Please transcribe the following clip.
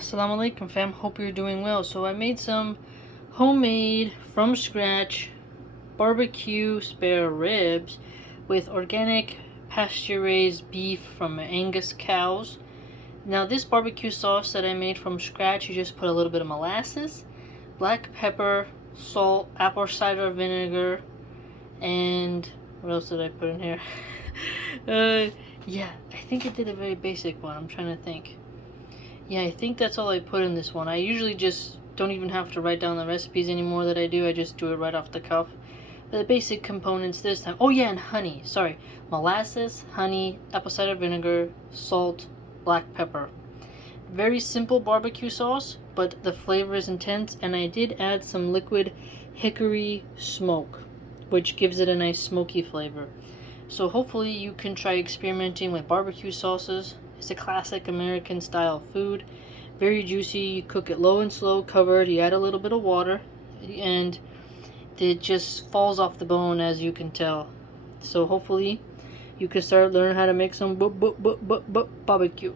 Assalamu alaikum fam, hope you're doing well. So I made some homemade from scratch barbecue spare ribs with organic pasture raised beef from Angus cows. Now this barbecue sauce that I made from scratch, you just put a little bit of molasses, black pepper, salt, apple cider vinegar, and what else did I put in here? Yeah, I think I did a very basic one. I'm trying to think. Yeah, I think that's all I put in this one. I usually just don't even have to write down the recipes anymore that I do. I just do it right off the cuff. The basic components this time. Oh yeah, and honey. Sorry. Molasses, honey, apple cider vinegar, salt, black pepper. Very simple barbecue sauce, but the flavor is intense, and I did add some liquid hickory smoke, which gives it a nice smoky flavor. So hopefully you can try experimenting with barbecue sauces. It's a classic American style food. Very juicy. You cook it low and slow, covered. You add a little bit of water, and it just falls off the bone, as you can tell. So hopefully you can start learning how to make some barbecue.